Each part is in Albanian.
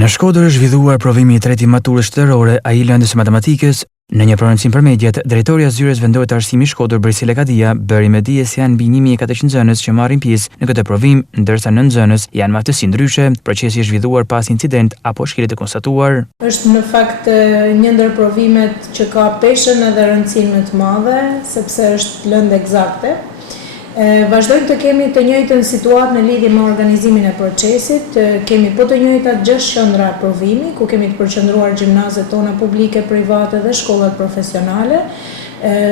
Në Shkodër është zhvilluar provimi i tretë i maturës shtetërore AILAndës së matematikës. Në një prononcim për mediat, drejtori i zyres vendore të arsimit Shkodër Brisile Kadia bëri me dije se janë mbi 1400 nxënës që marrin pjesë në këtë provim, ndërsa 9 nxënës janë me aftësi ndryshe. Procesi është zhvilluar pas incident apo shkelje të konstatuar. Është në fakt një ndër provimet që ka peshën edhe rëndësinë më të madhe, sepse është lëndë eksakte. Vazhdojmë të kemi të njëjtën situatë në lidhje me organizimin e procesit. Kemi po të njëjtat 6 qendra provimi, ku kemi të përqendruar gjimnazet tona publike, private dhe shkollat profesionale.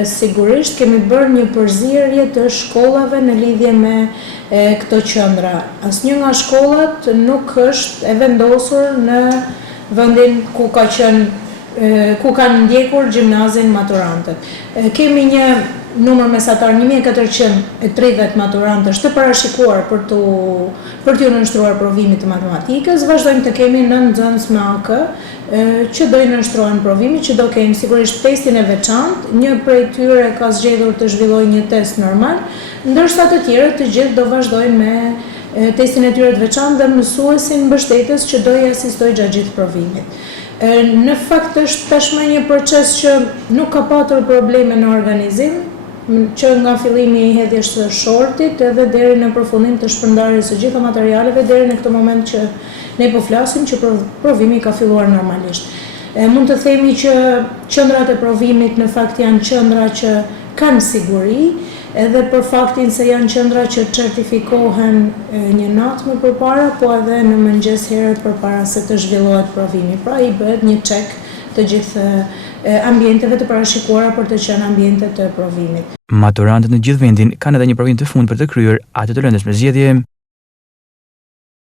Sigurisht kemi bërë një përzierje të shkollave në lidhje me këto qendra. Asnjë nga shkollat nuk është e vendosur në vendin ku kanë ndjekur gjimnazin maturantët. Kemi një numër mesatar 1430 maturantësh të parashikuar për t'u nënshtruar provimit të matematikës. Vazhdojmë të kemi 9 nxënës me AK që do i nënshtrohen provimit, që do kemi sigurisht testin e veçantë. Një prej tyre ka zgjedhur të zhvillojë një test normal, ndërsa të tjerët të gjithë do vazhdojnë me testin e tyre të veçantë dhe mësuesin mbështetës që do i asistojë gjatë gjithë provimit. Në fakt është tashmë një proces që nuk ka patur probleme në organizim, që nga fillimi i hedhjes së shortit edhe deri në përfundim të shpërndarjes së gjitha materialeve deri në këtë moment që ne po flasim, që provimi ka filluar normalisht. Mund të themi që qendrat e provimit në fakt janë qendra që kanë siguri, edhe për faktin se janë qendra që certifikohen një natë më përpara, po edhe në mëngjes herët përpara se të zhvillohet provimi. Pra i bëhet një check të gjithë ambienteve të parashikuara për të qenë ambiente të provimit. Maturantët në gjithë vendin kanë edhe një provim të fundit për të kryer atë të lëndës me zgjedhje.